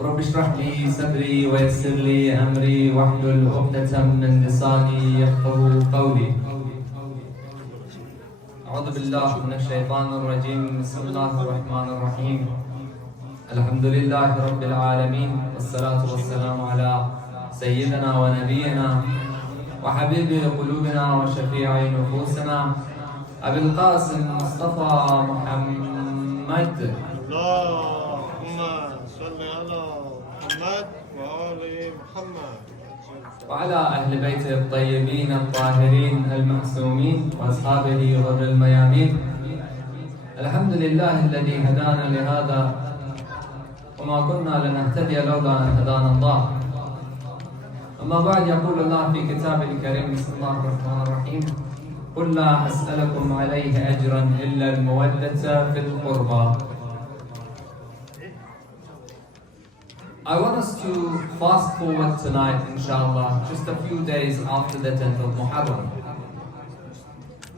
رب اشرح لي صدري ويسر لي أمري واحلل عقدة من لساني يفقهوا قولي. أعوذ بالله من الشيطان الرجيم. بسم الله الرحمن الرحيم. الحمد لله رب العالمين، والصلاة والسلام على سيدنا ونبينا وحبيب قلوبنا وشفيع نفوسنا أبي القاسم مصطفى محمد. اللهم صل على محمد وآل محمد وعلى أهل بيته الطيبين الطاهرين المعصومين وأصحابه غر الميامين. الحمد لله الذي هدانا لهذا وما كنا لنهتدي لولا أن هدانا الله. أما بعد، يقول الله في كتابه الكريم: بسم الله الرحمن الرحيم. قل لا أسألكم عليه أجرا إلا المودة في القربى. I want us to fast forward tonight, inshallah, just a few days after the 10th of Muharram,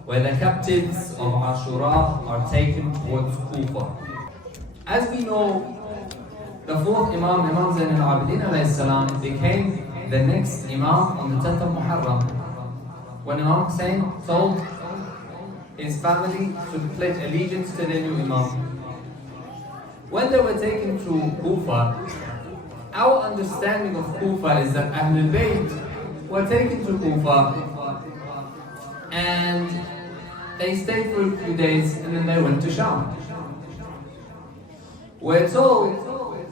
where the captives of Ashura are taken towards Kufa. As we know, the fourth Imam, Imam Zain al-Abidin alayhi salam, became the next Imam on the 10th of Muharram, when Imam Hussein told his family to pledge allegiance to the new Imam. When they were taken to Kufa, our understanding of Kufa is that Ahlul Bayt were taken to Kufa and they stayed for a few days and then they went to Sham. We're told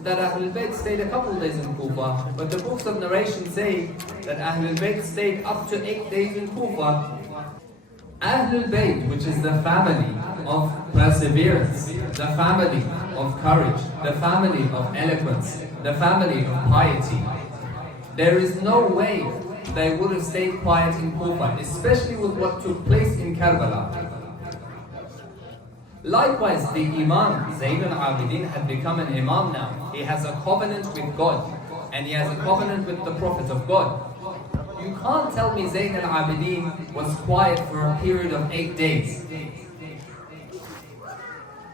that Ahlul Bayt stayed a couple of days in Kufa, but the books of narration say that Ahlul Bayt stayed up to 8 days in Kufa. Ahlul Bayt, which is the family of perseverance, the family of courage, the family of eloquence, the family of piety, there is no way they would have stayed quiet in Kufa, especially with what took place in Karbala. Likewise, the Imam Zain al-Abidin had become an Imam now. He has a covenant with God and he has a covenant with the Prophet of God. You can't tell me Zain al-Abidin was quiet for a period of 8 days.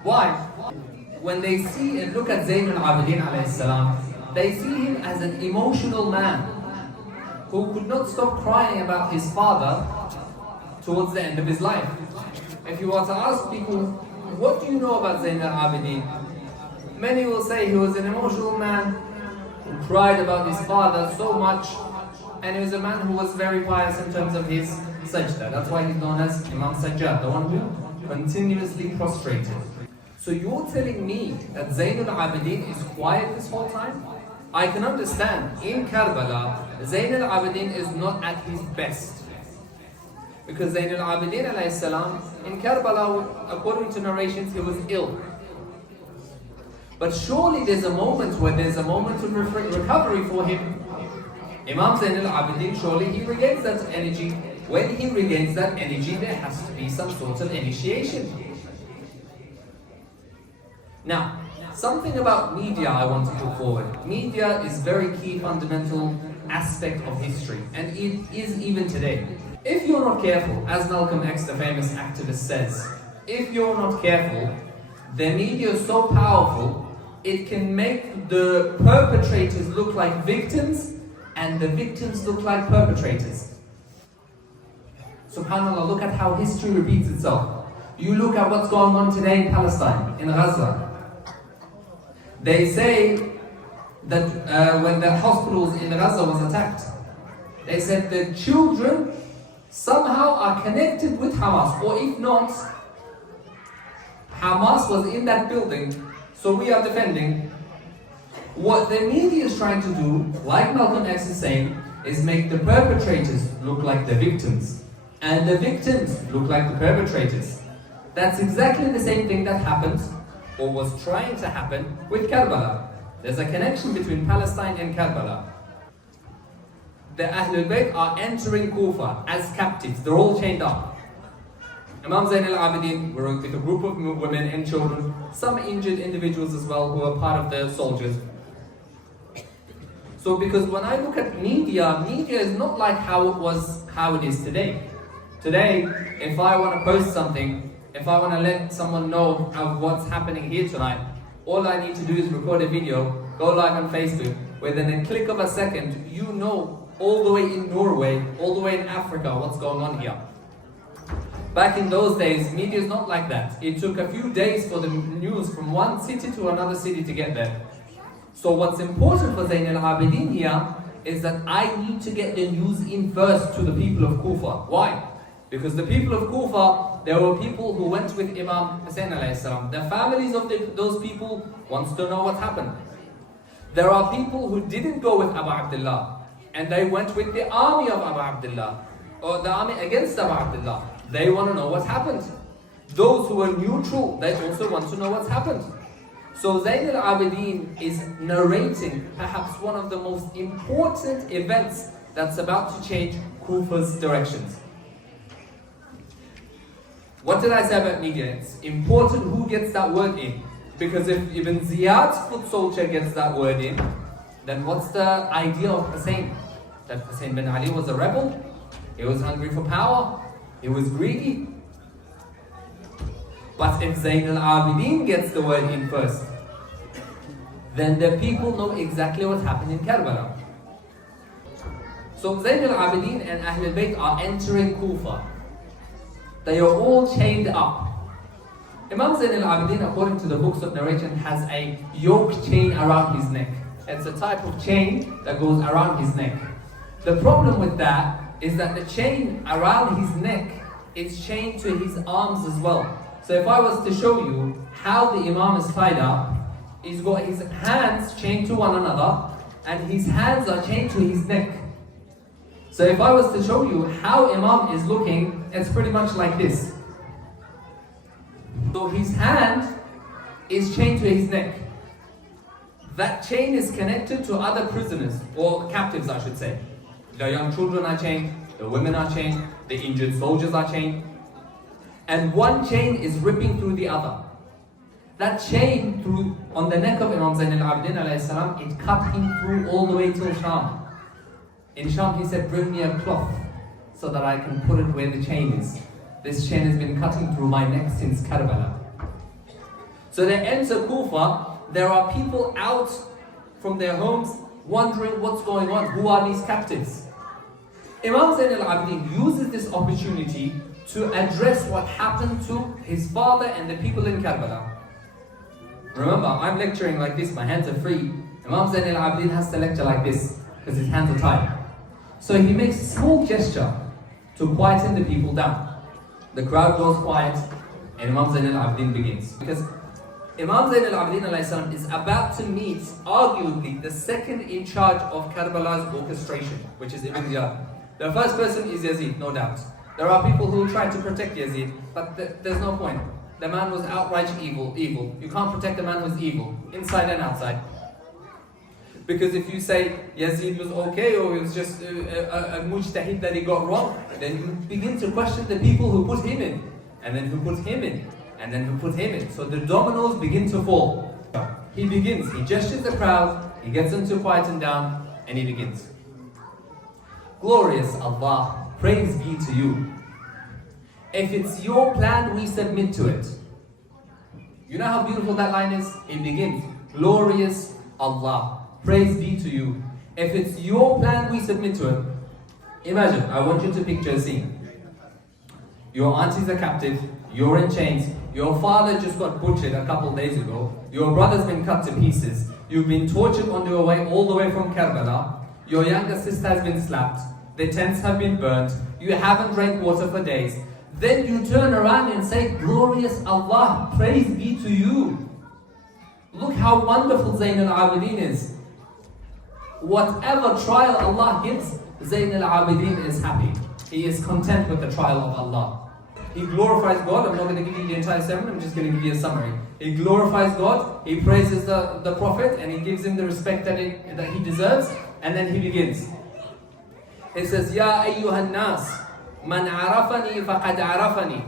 Why? When they see and look at Zain al-Abidin alayhi salam, they see him as an emotional man who could not stop crying about his father towards the end of his life. If you were to ask people, what do you know about Zain al-Abidin? Many will say he was an emotional man who cried about his father so much, and he was a man who was very pious in terms of his sajda. That's why he's known as Imam Sajjad, the one who continuously prostrated. So you're telling me that Zain al-Abidin is quiet this whole time? I can understand, in Karbala, Zain al-Abidin is not at his best. Because Zain al-Abidin alayhi salam, in Karbala, according to narrations, he was ill. But surely there's a moment where there's a moment of recovery for him. Imam Zain al-Abidin, surely he regains that energy. When he regains that energy, there has to be some sort of initiation. Now, something about media I want to put forward. Media is very key, fundamental aspect of history, and it is even today. If you're not careful, as Malcolm X, the famous activist, says, if you're not careful, the media is so powerful, it can make the perpetrators look like victims, and the victims look like perpetrators. SubhanAllah, look at how history repeats itself. You look at what's going on today in Palestine, in Gaza. They say that when the hospitals in Gaza was attacked, they said the children somehow are connected with Hamas, or if not, Hamas was in that building, so we are defending. What the media is trying to do, like Malcolm X is saying, is make the perpetrators look like the victims, and the victims look like the perpetrators. That's exactly the same thing that happened, or was trying to happen, with Karbala. There's a connection between Palestine and Karbala. The Ahlul Bayt are entering Kufa as captives. They're all chained up. Imam Zain al-Abidin were with a group of women and children, some injured individuals as well who were part of the soldiers. So because when I look at media is not like how it is today. Today, if I want to post something, if I want to let someone know of what's happening here tonight, all I need to do is record a video go live on Facebook. Within a click of a second, you know all the way in Norway, all the way in Africa, what's going on here. Back in those days, media is not like that. It took a few days for the news from one city to another city to get there. So what's important for Zayn al-Abidin here is that I need to get the news in first to the people of Kufa. Why? Because the people of Kufa, there were people who went with Imam Hussein alayhi salam. The families of those people wants to know what happened. There are people who didn't go with Abu Abdullah, and they went with the army of Abu Abdullah, or the army against Abu Abdullah. They want to know what happened. Those who are neutral, they also want to know what's happened. So Zayn al-Abidin is narrating perhaps one of the most important events that's about to change Kufa's directions. What did I say about media? It's important who gets that word in. Because if Ibn Ziyad's foot soldier gets that word in, then what's the idea of Hussein? That Hussein bin Ali was a rebel, he was hungry for power, he was greedy. But if Zayn al-Abidin gets the word in first, then the people know exactly what happened in Karbala. So Zayn al-Abidin and Ahlul Bayt are entering Kufa. They are all chained up. Imam Zayn al-Abidin, according to the books of narration, has a yoke chain around his neck. It's a type of chain that goes around his neck. The problem with that is that the chain around his neck is chained to his arms as well. So if I was to show you how the Imam is tied up, he's got his hands chained to one another, and his hands are chained to his neck. So if I was to show you how Imam is looking, it's pretty much like this. So his hand is chained to his neck. That chain is connected to other prisoners, or captives I should say. The young children are chained, the women are chained, the injured soldiers are chained. And one chain is ripping through the other. That chain through on the neck of Imam Zayn al-Abidin alayhi salam, it cut him through all the way till Sham. In Sham he said, bring me a cloth so that I can put it where the chain is. This chain has been cutting through my neck since Karbala. So they enter Kufa. There are people out from their homes wondering what's going on. Who are these captives? Imam Zayn al-Abidin uses this opportunity to address what happened to his father and the people in Karbala. Remember, I'm lecturing like this, my hands are free. Imam Zayn al-Abidin has to lecture like this because his hands are tied. So he makes a small gesture to quieten the people down. The crowd goes quiet and Imam Zayn al-Abidin begins. Because Imam Zayn al-Abidin alayhi salam is about to meet arguably the second in charge of Karbala's orchestration, which is Ibn Ziyad. The first person is Yazid, no doubt. There are people who try to protect Yazid, but there's no point. The man was outright evil. You can't protect a man who's evil, inside and outside. Because if you say Yazid was okay, or it was just a mujtahid that he got wrong, then you begin to question the people who put him in, and then who put him in, and then who put him in. So the dominoes begin to fall. He begins, he gestures the crowd, he gets them to quieten down, and he begins. Glorious Allah, praise be to you. If it's your plan, we submit to it. You know how beautiful that line is? It begins, glorious Allah, praise be to you. If it's your plan, we submit to it. Imagine, I want you to picture a scene. Your auntie's a captive, you're in chains, your father just got butchered a couple days ago, your brother's been cut to pieces, you've been tortured on your way all the way from Karbala, your younger sister has been slapped, the tents have been burnt, you haven't drank water for days. Then you turn around and say, glorious Allah, praise be to you. Look how wonderful Zayn al-Abidin is. Whatever trial Allah gives, Zayn al-Abidin is happy. He is content with the trial of Allah. He glorifies God. I'm not going to give you the entire sermon, I'm just going to give you a summary. He glorifies God, he praises the Prophet, and he gives him the respect that he deserves, and then he begins. He says, Ya ayyuhan nas, man arafani faqad arafani,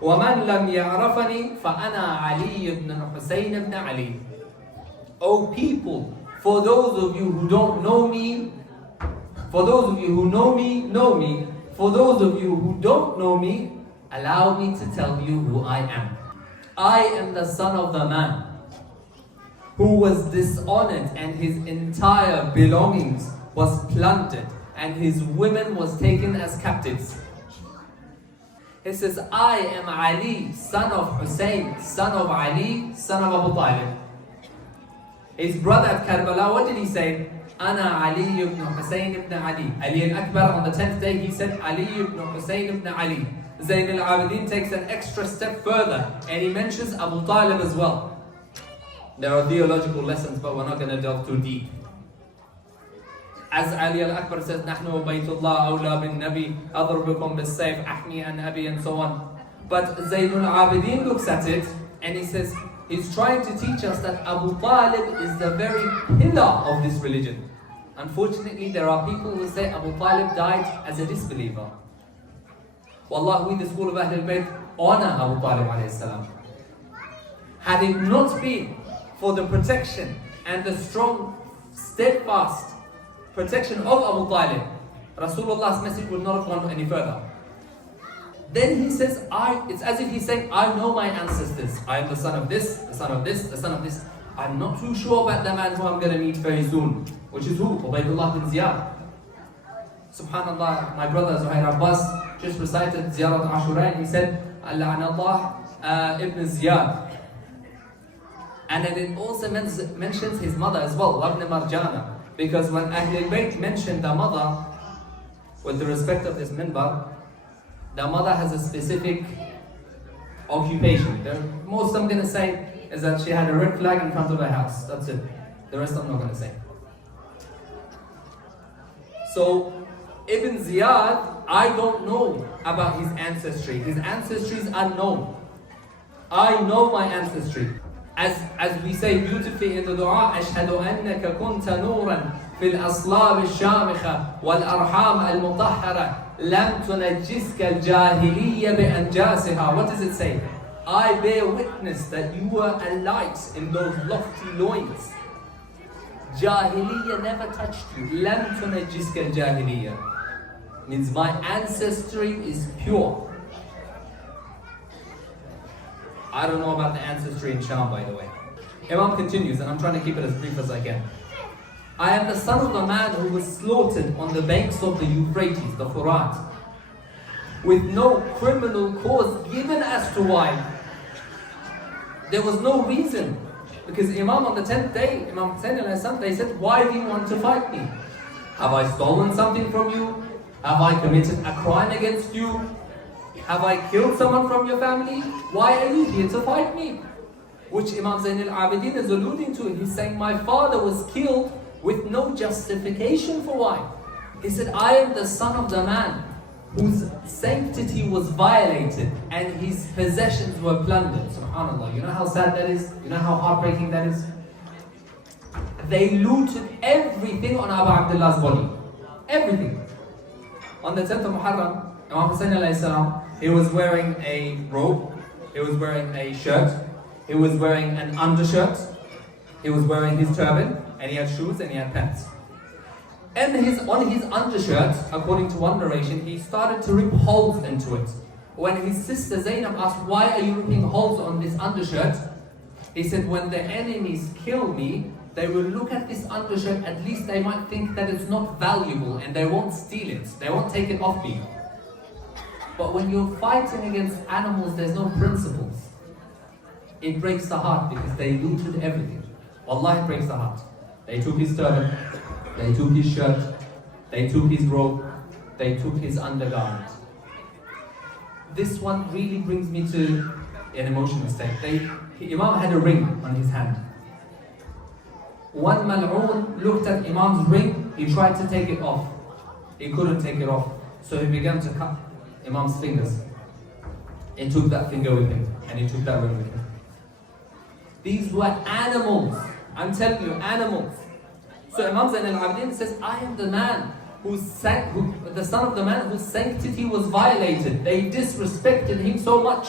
wa man lam ya'rafani fa ana Ali ibn Hussein ibn Ali. O people, for those of you who don't know me, for those of you who know me, know me. For those of you who don't know me, allow me to tell you who I am. I am the son of the man who was dishonored and his entire belongings was plundered and his women was taken as captives. He says, I am Ali, son of Hussein, son of Ali, son of Abu Talib. His brother at Karbala, what did he say? Ana Ali ibn Hussein ibn Ali. Ali al-Akbar on the 10th day, he said, Ali ibn Hussein ibn Ali. Zayn al-Abidin takes an extra step further and he mentions Abu Talib as well. There are theological lessons, but we're not going to delve too deep. As Ali al-Akbar says, نحن بيت الله أولى بالنبي أضربكم بالسيف أحمي عن أبي, and so on. But Zayn al-Abidin looks at it and he says, he's trying to teach us that Abu Talib is the very pillar of this religion. Unfortunately, there are people who say Abu Talib died as a disbeliever. Wallah, we the school of Ahlul Bayt honor Abu Talib alayhi salam. Had it not been for the protection and the strong, steadfast protection of Abu Talib, Rasulullah's message would not have gone any further. Then he says, it's as if he's saying, I know my ancestors. I am the son of this, the son of this, the son of this. I'm not too sure about the man who I'm going to meet very soon. Which is who? Ubaydullah bin Ziyad. Subhanallah, my brother Zuhair Abbas just recited Ziyarat Ashura and he said, La'anallah ibn Ziyad. And then it also mentions his mother as well, Ibn Marjana. Because when Ahlul Bayt mentioned the mother, with the respect of this minbar, the mother has a specific occupation. Most I'm going to say is that she had a red flag in front of her house. That's it. The rest I'm not going to say. So, Ibn Ziyad, I don't know about his ancestry. His ancestry is unknown. I know my ancestry. As we say beautifully in the dua, أشهد أنك كنت نورا في الأصلاب الشامخة والأرحام المطهرة لم تنجسك الجاهلية بأنجاسها. What does it say? I bear witness that you were a light in those lofty loins. Jahiliyyah never touched you. لم تنجسك الجاهلية means my ancestry is pure. I don't know about the ancestry in Sham, by the way. Imam continues, and I'm trying to keep it as brief as I can. I am the son of the man who was slaughtered on the banks of the Euphrates, the Furat, with no criminal cause given as to why. There was no reason. Because Imam on the 10th day, Imam Hussein, they said, why do you want to fight me? Have I stolen something from you? Have I committed a crime against you? Have I killed someone from your family? Why are you here to fight me? Which Imam Zayn al-Abidin is alluding to. He's saying, my father was killed with no justification for why. He said, I am the son of the man whose sanctity was violated and his possessions were plundered. SubhanAllah. You know how sad that is? You know how heartbreaking that is? They looted everything on Abu Abdullah's body. Everything. On the 10th of Muharram, Imam Hussein alayhi salam, he was wearing a robe, he was wearing a shirt, he was wearing an undershirt, he was wearing his turban, and he had shoes and he had pants. And on his undershirt, according to one narration, he started to rip holes into it. When his sister Zainab asked, why are you ripping holes on this undershirt? He said, when the enemies kill me, they will look at this undershirt, at least they might think that it's not valuable and they won't steal it, they won't take it off me. But when you're fighting against animals, there's no principles. It breaks the heart because they looted everything. Wallahi, it breaks the heart. They took his turban, they took his shirt, they took his robe, they took his undergarment. This one really brings me to an emotional state. Imam had a ring on his hand. One mal'oon looked at Imam's ring, he tried to take it off. He couldn't take it off. So he began to cut Imam's fingers. He took that finger with him, and he took that ring with him. These were animals. I'm telling you, animals. So Imam Zayn al-Abidin says, I am the man the son of the man whose sanctity was violated. They disrespected him so much.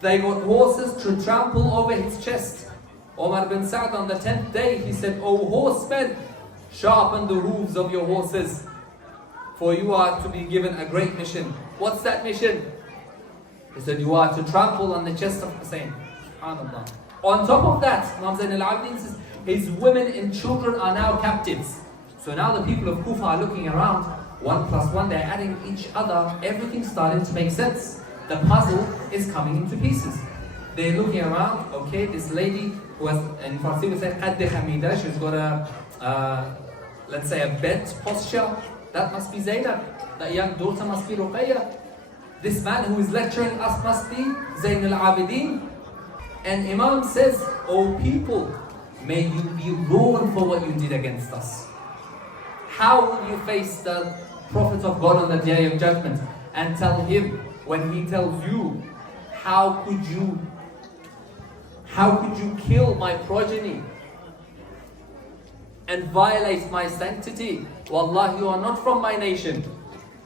They got horses to trample over his chest. Omar bin Sa'd on the 10th day, he said, O horsemen, sharpen the hooves of your horses, for you are to be given a great mission. What's that mission? He said, you are to trample on the chest of Hussein. SubhanAllah. On top of that, Imam Zayn al-Abidin says, his women and children are now captives. So now the people of Kufa are looking around, 1 plus 1, they're adding each other, everything's starting to make sense. The puzzle is coming into pieces. They're looking around, okay, this lady who has, in Farsi we say, Qad Hamida, she's got a, let's say a bent posture, that must be Zainab. That young daughter must be Ruqayya. This man who is lecturing us must be Zayn al-Abidin. And Imam says, "O people, may you be ruined for what you did against us." How will you face the Prophet of God on the Day of Judgment and tell him, when he tells you, how could you kill my progeny and violate my sanctity? Wallah, you are not from my nation.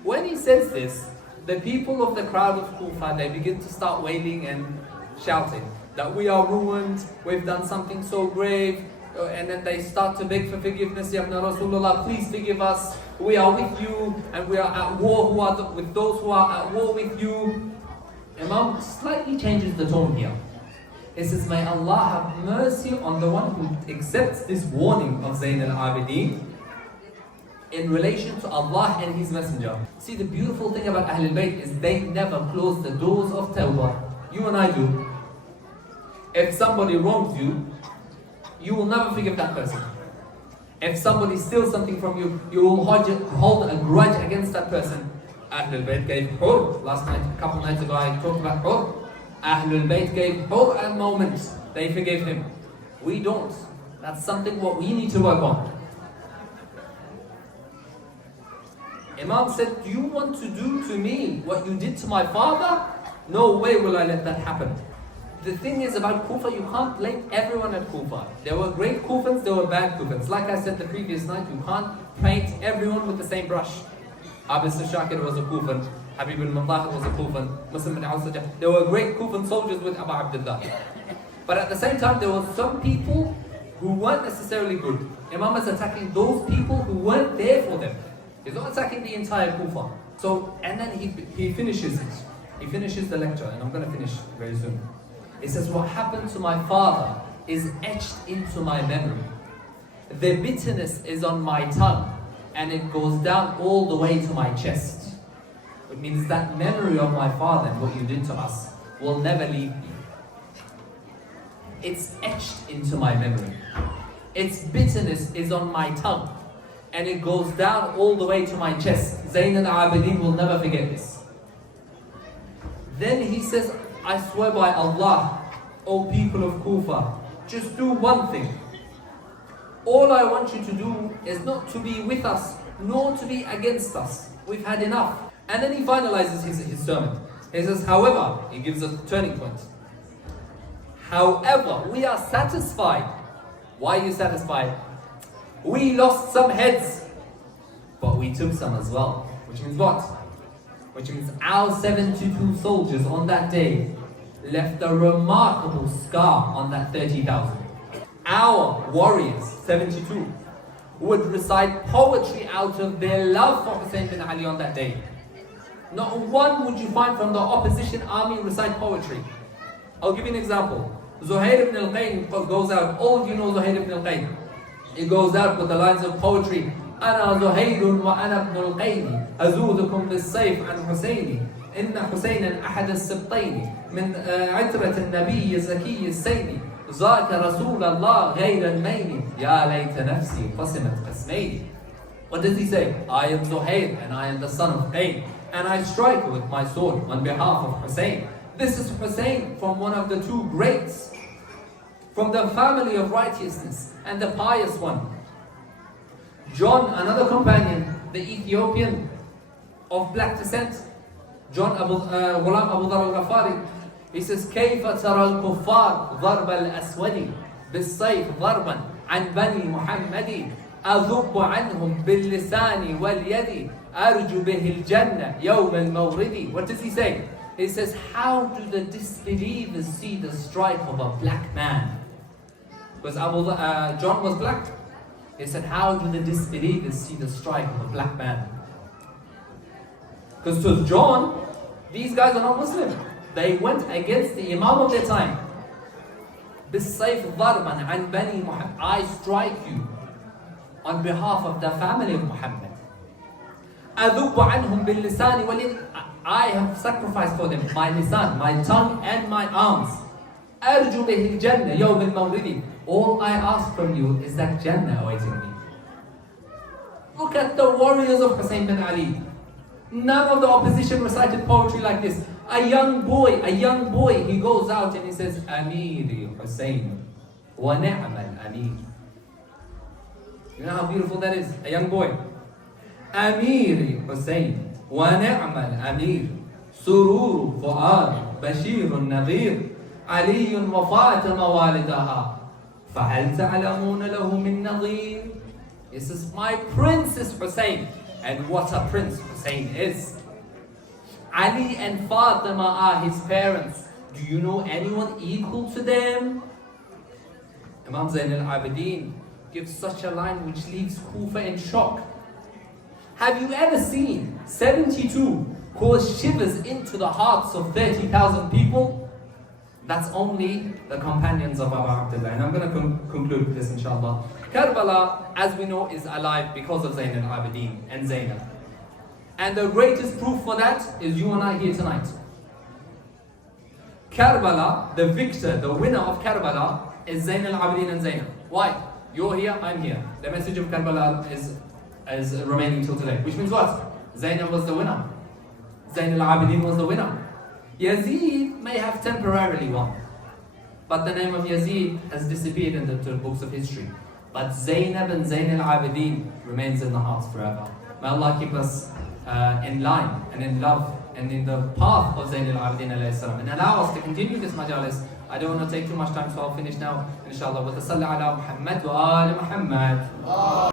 When he says this, the people of the crowd of Kufa, they begin to start wailing and shouting that we are ruined, we've done something so grave, and then they start to beg for forgiveness. Ya Ibn Rasulullah, please forgive us, we are with you, and we are at war with those who are at war with you. Imam slightly changes the tone here. He says, may Allah have mercy on the one who accepts this warning of Zayn al-Abidin in relation to Allah and His Messenger. See, the beautiful thing about Ahlul Bayt is they never close the doors of Tawbah. You and I do. If somebody wrongs you, you will never forgive that person. If somebody steals something from you, you will hold a grudge against that person. Ahlul Bayt gave Hur. Last night, a couple nights ago, I talked about Hur. Ahlul Bayt gave Hur a moment. They forgave him. We don't. That's something what we need to work on. Imam said, do you want to do to me what you did to my father? No way will I let that happen. The thing is about Kufa, you can't blame everyone at Kufa. There were great Kufans, there were bad Kufans. Like I said the previous night, you can't paint everyone with the same brush. Abbas al-Shakir was a Kufan, Habib al-Mutahir was a Kufan, Muslim ibn Sajjad. There were great Kufan soldiers with Abu Abdullah. But at the same time, there were some people who weren't necessarily good. Imam is attacking those people who weren't there for them. He's not attacking the entire Kufa. So, and then he finishes it. He finishes the lecture, and I'm going to finish very soon. He says, what happened to my father is etched into my memory. The bitterness is on my tongue, and it goes down all the way to my chest. It means that memory of my father and what you did to us will never leave me. It's etched into my memory. Its bitterness is on my tongue, and it goes down all the way to my chest. Zayn al-Abidin will never forget this. Then he says, I swear by Allah, O people of Kufa, just do one thing. All I want you to do is not to be with us, nor to be against us. We've had enough. And then he finalizes his sermon. He says, however, he gives a turning point. However, we are satisfied. Why are you satisfied? We lost some heads, but we took some as well. Which means what? Which means our 72 soldiers on that day left a remarkable scar on that 30,000. Our warriors, 72, would recite poetry out of their love for Hussein bin Ali on that day. Not one would you find from the opposition army recite poetry. I'll give you an example. Zuhair ibn al-Qayn goes out, all of you know Zuhair ibn al-Qayn. He goes out with the lines of poetry. أنا زهير وأنا ابن القين أزودكم بالسيف عن حسيني إن حسينا أحد السبطين من عترة النبي زكي السيد ذاك رسول الله غير المين يا ليت نفسي قسمت قسمين. What does he say? I am Zuhair and I am the son of Qayn, and I strike with my sword on behalf of Hussein. This is Hussein from one of the two greats, from the family of righteousness and the pious one. John, another companion, the Ethiopian of black descent, John Ghulam Abu Dhar al-Ghafari, he says, كيف ترى الكفار ضرب الأسود بالسيف ضربا عن بني محمد أذب عنهم باللسان واليد أرجو به الجنة يوم المورد. What does he say? He says, how do the disbelievers see the strike of a black man? Because John was black. He said, how do the disbelievers see the strike of a black man? Because to John, these guys are not Muslim. They went against the Imam of their time. بالسيف ضربا عن بني محمد. I strike you on behalf of the family of Muhammad. أذب عنهم باللسان واليد. I have sacrificed for them my lisan, my tongue and my arms. أرجو به الجنة يوم المولد. All I ask from you is that Jannah awaiting me. Look at the warriors of Hussein bin Ali. None of the opposition recited poetry like this. A young boy, he goes out and he says, Amiri Hussein, wa ni'mal amir. You know how beautiful that is? A young boy. Amiri Hussein, wa ni'mal amir. Surur fu'ad, Bashir Nadir. علي وفاطمة والدها فهل تعلمون له من نظير. This is my prince is Hussein, and what a prince Hussein is. Ali and Fatima are his parents. Do you know anyone equal to them? Imam Zain al-Abidin gives such a line which leaves Kufa in shock. Have you ever seen 72 cause shivers into the hearts of 30,000 people? That's only the companions of Abu Abdullah. And I'm going to conclude with this, inshallah. Karbala, as we know, is alive because of Zayn al-Abidin and Zainab. And the greatest proof for that is you and I here tonight. Karbala, the victor, the winner of Karbala, is Zayn al-Abidin and Zainab. Why? You're here, I'm here. The message of Karbala is remaining till today. Which means what? Zainab was the winner. Zayn al-Abidin was the winner. Yazid may have temporarily won, but the name of Yazid has disappeared in the books of history. But Zainab and Zayn al-Abidin remains in the hearts forever. May Allah keep us in line and in love and in the path of Zayn al-Abidin alayhi salam, and allow us to continue this majalis. I don't want to take too much time, so I'll finish now, inshallah, with the Salli ala Muhammad wa ali Muhammad.